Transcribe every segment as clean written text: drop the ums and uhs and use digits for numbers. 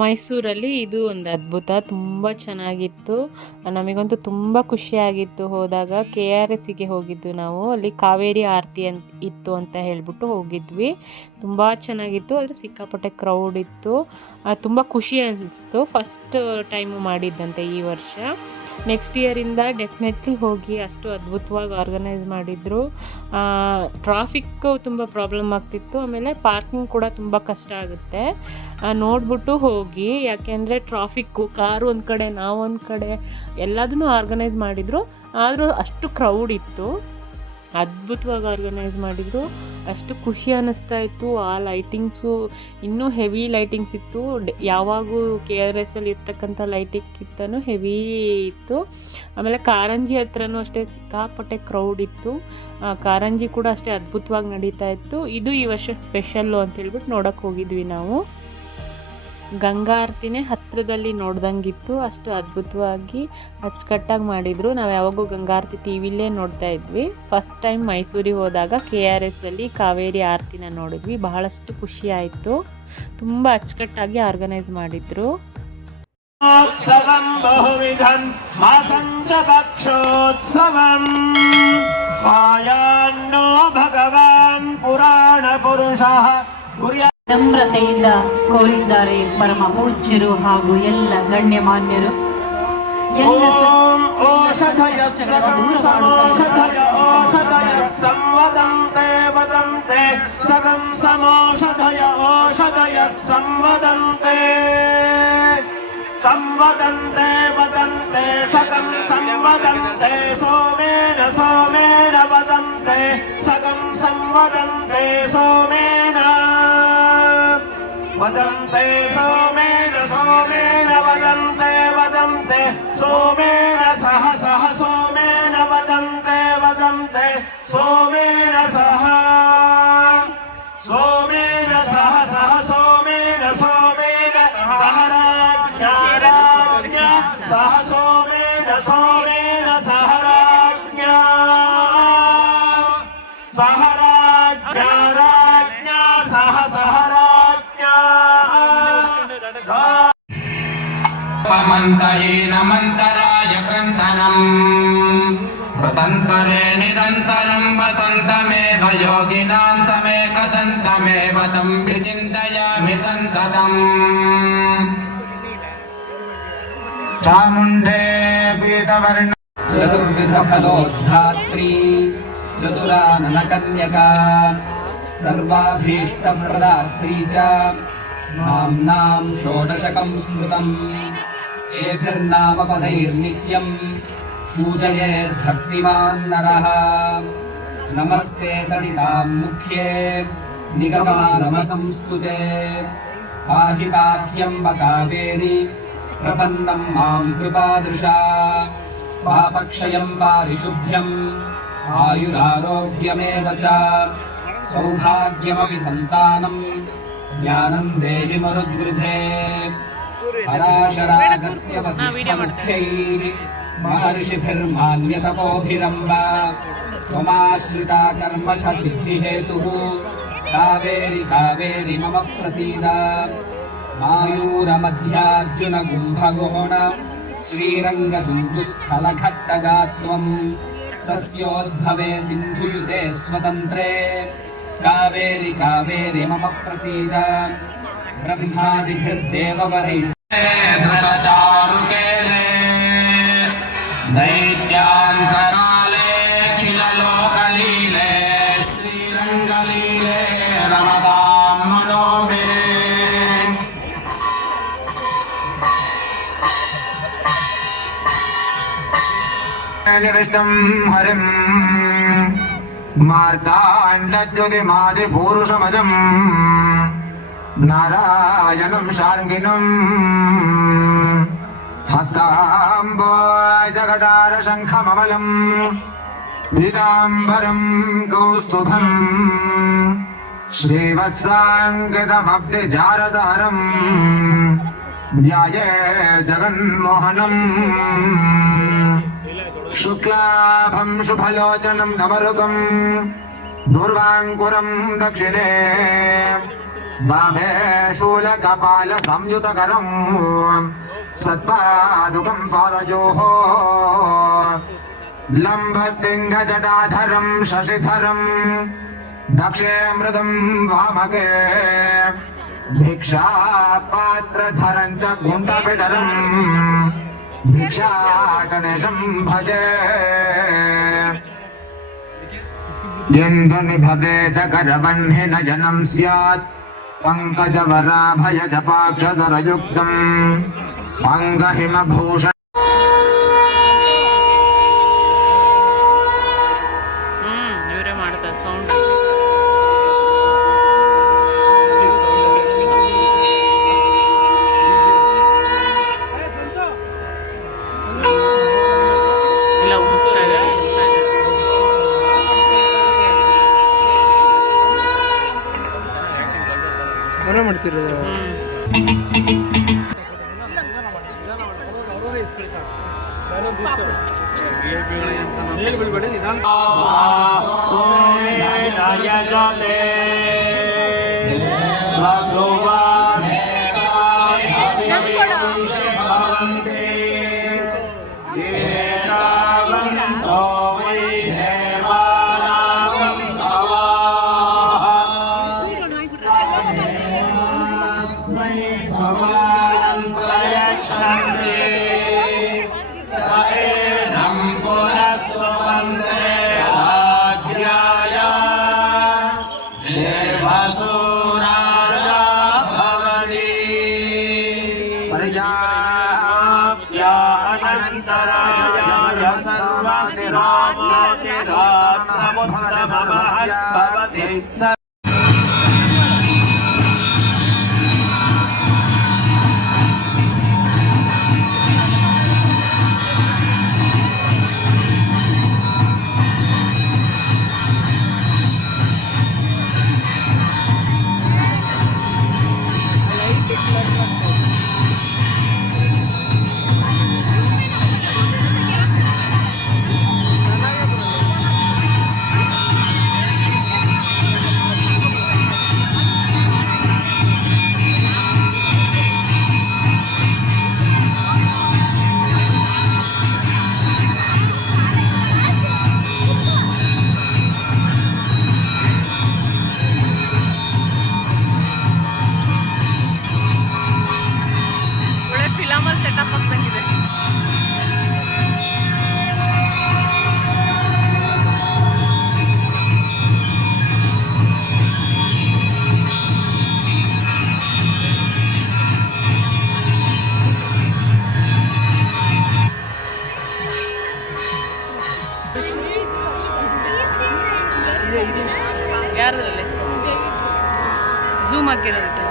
ಮೈಸೂರಲ್ಲಿ ಇದು ಒಂದು ಅದ್ಭುತ, ತುಂಬ ಚೆನ್ನಾಗಿತ್ತು. ನಮಗಂತೂ ತುಂಬ ಖುಷಿಯಾಗಿತ್ತು ಹೋದಾಗ. KRSಗೆ ಹೋಗಿದ್ದು ನಾವು. ಅಲ್ಲಿ ಕಾವೇರಿ ಆರತಿ ಇತ್ತು ಅಂತ ಹೇಳ್ಬಿಟ್ಟು ಹೋಗಿದ್ವಿ. ತುಂಬ ಚೆನ್ನಾಗಿತ್ತು. ಆದರೆ ಸಿಕ್ಕಾಪಟ್ಟೆ ಕ್ರೌಡ್ ಇತ್ತು. ತುಂಬ ಖುಷಿ ಅನಿಸ್ತು. ಫಸ್ಟ್ ಟೈಮು ಮಾಡಿದ್ದಂತೆ ಈ ವರ್ಷ. ನೆಕ್ಸ್ಟ್ ಇಯರಿಂದ ಡೆಫಿನೆಟ್ಲಿ ಹೋಗಿ. ಅಷ್ಟು ಅದ್ಭುತವಾಗಿ ಆರ್ಗನೈಸ್ ಮಾಡಿದರು. ಟ್ರಾಫಿಕ್ಕು ತುಂಬ ಪ್ರಾಬ್ಲಮ್ ಆಗ್ತಿತ್ತು. ಆಮೇಲೆ ಪಾರ್ಕಿಂಗ್ ಕೂಡ ತುಂಬ ಕಷ್ಟ ಆಗುತ್ತೆ. ನೋಡ್ಬಿಟ್ಟು ಹೋಗಿ, ಯಾಕೆಂದರೆ ಟ್ರಾಫಿಕ್ಕು, ಕಾರು ಒಂದು ಕಡೆ, ನಾವೊಂದು ಕಡೆ, ಎಲ್ಲದನ್ನೂ ಆರ್ಗನೈಸ್ ಮಾಡಿದರು. ಆದರೂ ಅಷ್ಟು ಕ್ರೌಡ್ ಇತ್ತು. ಅದ್ಭುತವಾಗಿ ಆರ್ಗನೈಸ್ ಮಾಡಿದರು. ಅಷ್ಟು ಖುಷಿ ಅನ್ನಿಸ್ತಾ ಇತ್ತು. ಆ ಲೈಟಿಂಗ್ಸು ಇನ್ನೂ ಹೆವಿ ಲೈಟಿಂಗ್ಸ್ ಇತ್ತು. ಯಾವಾಗೂ KRSಲ್ಲಿ ಇರ್ತಕ್ಕಂಥ ಲೈಟಿಂಗ್ಕಿಂತನೂ ಹೆವಿ ಇತ್ತು. ಆಮೇಲೆ ಕಾರಂಜಿ ಹತ್ರನೂ ಅಷ್ಟೇ ಸಿಕ್ಕಾಪಟ್ಟೆ ಕ್ರೌಡ್ ಇತ್ತು. ಕಾರಂಜಿ ಕೂಡ ಅಷ್ಟೇ ಅದ್ಭುತವಾಗಿ ನಡೀತಾ ಇತ್ತು. ಇದು ಈ ವರ್ಷ ಸ್ಪೆಷಲ್ಲು ಅಂತ ಹೇಳ್ಬಿಟ್ಟು ನೋಡೋಕ್ಕೆ ಹೋಗಿದ್ವಿ ನಾವು. ಗಂಗಾ ಆರತಿನೇ ಹತ್ತಿರದಲ್ಲಿ ನೋಡ್ದಂಗಿತ್ತು. ಅಷ್ಟು ಅದ್ಭುತವಾಗಿ ಅಚ್ಚುಕಟ್ಟಾಗಿ ಮಾಡಿದರು. ನಾವು ಯಾವಾಗೂ ಗಂಗಾ ಆರತಿ TVಲೇ ನೋಡ್ತಾ ಇದ್ವಿ. ಫಸ್ಟ್ ಟೈಮ್ ಮೈಸೂರಿಗೆ ಹೋದಾಗ KRSಲ್ಲಿ ಕಾವೇರಿ ಆರತಿನ ನೋಡಿದ್ವಿ. ಬಹಳಷ್ಟು ಖುಷಿ ಆಯಿತು. ತುಂಬ ಅಚ್ಚುಕಟ್ಟಾಗಿ ಆರ್ಗನೈಸ್ ಮಾಡಿದರು. ನಮ್ರತೆಯಿಂದ ಕೋರಿದ್ದಾರೆ ಪರಮ ಪೂಜ್ಯರು ಹಾಗೂ ಎಲ್ಲ ಗಣ್ಯಮಾನ್ಯರು. ಸಂವದಂತೆ ವದಂತೆ ಸಗಂ ಸಂವದಂತೆ ಸೋಮೇನ ಸೋಮೇನ ವದಂತೆ ಸಗಂ ಸಂವದಂತೆ ಸೋಮೇನ ವದಂತೆ ಸೋಮೇನ ಸೋಮೇನ ವದಂತೆ ವದಂತೆ ಸೋಮೇನ ಸಹ ಸಹ ಸೋಮೇನ ವದಂತೆ ವದಂತೆ ಸೋಮೇನ ಸಹ ಸೋಮೇನ ಸಹ ಸಹ ಸೋಮೇನ ಸೋಮೇನ ಸಹ ರಾಜ್ಞ ಸಹ ಸೋಮೇನ ಸೋಮೇನ ಸಹ ರಾಜ್ಞ ಸಹ ರಾಜ್ಞ ರಾಜ್ಞ ಸಹ ಸಹ ರಾಜ್ಞ ಮಂತಹೀನ ಮಂತರಾಯ ಕಂದನಂ ಕೃತಂತರೇ ನಿರಂತರಂ ವಸಂತಮೇವ ಯೋಗಿನಾಂ ತಮೇಕದಂತಮೇವ ತಂ ವಿಚಿಂತಯಾಮಿ ಸಂತತಂ. ಚಾಮುಂಡೇ ಪೀತವರ್ಣ ಚತುರ್ವಿಧ ಫಲೋದ್ಧಾತ್ರಿ ಚತುರಾನನ ಕನ್ಯಕಾ ಸರ್ವಾಭೀಷ್ಟಪ್ರದಾತ್ರೀ ಚ ನಾಮ್ನಾಂ ಷೋಡಶಕಂ ಸ್ಮೃತಂ ಏಭಿರ್ನಾಮ ಪದೈರ್ನಿತ್ಯಂ ಪೂಜಯೇದ್ಭಕ್ತಿಮಾನ್ ನರಃ. ನಮಸ್ತೆ ತಡಿತಾಂ ಮುಖ್ಯೇ ನಿಗಮಾಗಮ ಸಂಸ್ತುತೆ ಪಾಹಿ ಪಾಹ್ಯಂಬ ಕಾವೇರಿ ಪ್ರಪನ್ನಂ ಮಾಂ ಕೃಪಾದೃಶಾ. ಪಾಪಕ್ಷಯಂ ಪಾರಿಶುದ್ಧ್ಯಂ ಆಯುರಾರೋಗ್ಯಮೇವ ಚ ಸೌಭಾಗ್ಯಮಪಿ ಸಂತಾನಂ ಜ್ಞಾನಂ ದೇಹಿ ಮರುದ್ವೃಧೆ. ಪರಾಶರಾಗಸ್ತ್ಯ ವಸಿಷ್ಠ ಮುಖ್ಯೈಃ ಮಹರ್ಷಿಭಿರ್ಮಾನ್ಯತಪೋಭಿರಂಬ ತ್ವಮಾಶ್ರಿತಾ ಕರ್ಮಠ ಸಿದ್ಧಿಹೇತುಃ ಕಾವೇರಿ ಕಾವೇರಿ ಮಮ ಪ್ರಸೀದ. ಮಾಯೂರಮಧ್ಯಾರ್ಜುನ ಗುಂಭಗೋಣ ಶ್ರೀರಂಗಜುಂಜುಸ್ಥಲಘಟ್ಟಗಾತ್ವಂ ಸಸ್ಯೋದ್ಭವೆ ಸಿಂಧುಯುತೆ ಸ್ವತಂತ್ರೇ ಕಾವೇರಿ ಕಾವೇರಿ ಮಮ ಪ್ರಸೀದ. ಬ್ರಹ್ಮಾದಿಭಿರ್ದೇವವರೈಃ ಧೃತಚಾರುಕೇಲೆ ದೈತ್ಯಾಂತರಾಲೆ ಖಿಲ ಲೋಕಲೀಲೆ ಶ್ರೀರಂಗಲೀಲೆ ರಮತಾಂ ಮನೋಮೇ. ವಿಷ್ಣುಂ ಹರಿಂ ಮಾರ್ತಾಂಡಜ್ಯೋತಿಮಾದಿಪೂರುಷಮಜಂ ನಾರಾಯಣಂ ಶಾರ್ಂಗಿಣಂ ಹಸ್ತಾಂಬೋಜಗದಾರ ಶಂಖಮಮಲಂ ಪೀತಾಂಬರಂ ಕೌಸ್ತುಭಂ श्रीवत्साङ्गदमब्धिजारसारम् ध्याये जगन्मोहनम् शुक्लाभं शुभलोचनं कमरुकम् दूर्वाङ्कुरं दक्षिणे वामे शूलकपालसंयुतकरम् सत्पादुकं पादयोः लम्बपिङ्गजटाधरं शशिधरम् दक्षे मृदं वामके भिक्षापात्रधरं च गुण्डपिटरम् भिक्षाटनेशं भजे यन्दुनिभवेद करवह्नि नयनं स्यात् पङ्कजवराभयजपाक्षसरयुक्तम् अङ्गहिमभूषण ಇವರೇ ಮಾಡ್ತಾರೆ ಸೌಂಡ್. ಇಲ್ಲ ಉಗಿಸ್ತಾ ಇದ್ದಾರೆ. ಅವರೇ ಮಾಡ್ತಿರೋದು. ಫಿಲಮಲ್ಲಿ ಸೆಟಪ್ ಆಗ್ತಂಗಿದೆ. ಯಾರದ್ರಲ್ಲಿ ಝೂಮ್ ಹಾಕಿರೋದಕ್ಕೆ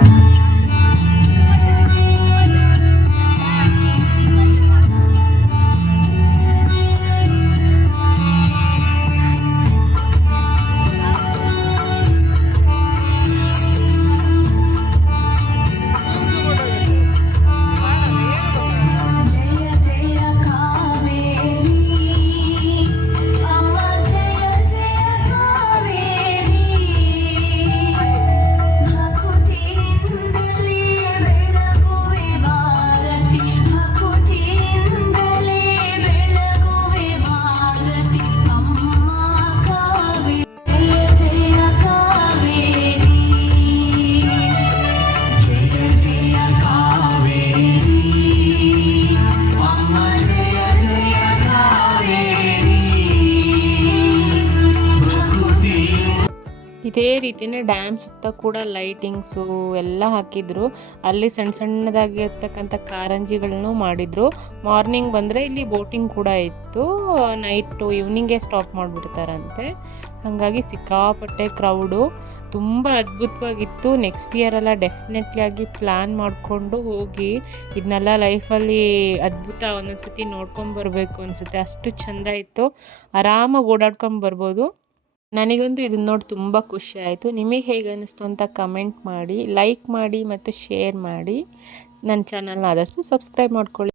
ಇದೇ ರೀತಿನೇ ಡ್ಯಾಮ್ ಸುತ್ತ ಕೂಡ ಲೈಟಿಂಗ್ಸು ಎಲ್ಲ ಹಾಕಿದ್ರು. ಅಲ್ಲಿ ಸಣ್ಣ ಸಣ್ಣದಾಗಿರ್ತಕ್ಕಂಥ ಕಾರಂಜಿಗಳನ್ನು ಮಾಡಿದ್ರು. ಮಾರ್ನಿಂಗ್ ಬಂದರೆ ಇಲ್ಲಿ ಬೋಟಿಂಗ್ ಕೂಡ ಇತ್ತು. ನೈಟು ಈವ್ನಿಂಗೇ ಸ್ಟಾಪ್ ಮಾಡಿಬಿಡ್ತಾರಂತೆ. ಹಾಗಾಗಿ ಸಿಕ್ಕಾಪಟ್ಟೆ ಕ್ರೌಡು, ತುಂಬ ಅದ್ಭುತವಾಗಿತ್ತು. ನೆಕ್ಸ್ಟ್ ಇಯರೆಲ್ಲ ಡೆಫಿನೆಟ್ಲಿ ಆಗಿ ಪ್ಲ್ಯಾನ್ ಮಾಡಿಕೊಂಡು ಹೋಗಿ ಇದನ್ನೆಲ್ಲ ಲೈಫಲ್ಲಿ ಅದ್ಭುತ ಒಂದೊಂದ್ಸತಿ ನೋಡ್ಕೊಂಬರ್ಬೇಕು ಅನಿಸುತ್ತೆ. ಅಷ್ಟು ಚೆಂದ ಇತ್ತು. ಆರಾಮಾಗಿ ಓಡಾಡ್ಕೊಂಡು ಬರ್ಬೋದು. ನನಗಂತೂ ಇದನ್ನ ನೋಡಿ ತುಂಬ ಖುಷಿ ಆಯಿತು. ನಿಮಗೆ ಹೇಗೆ ಅನ್ನಿಸ್ತು ಅಂತ ಕಮೆಂಟ್ ಮಾಡಿ, ಲೈಕ್ ಮಾಡಿ ಮತ್ತು ಶೇರ್ ಮಾಡಿ. ನನ್ನ ಚಾನಲ್ನ ಆದಷ್ಟು ಸಬ್ಸ್ಕ್ರೈಬ್ ಮಾಡ್ಕೊಳ್ಳಿ.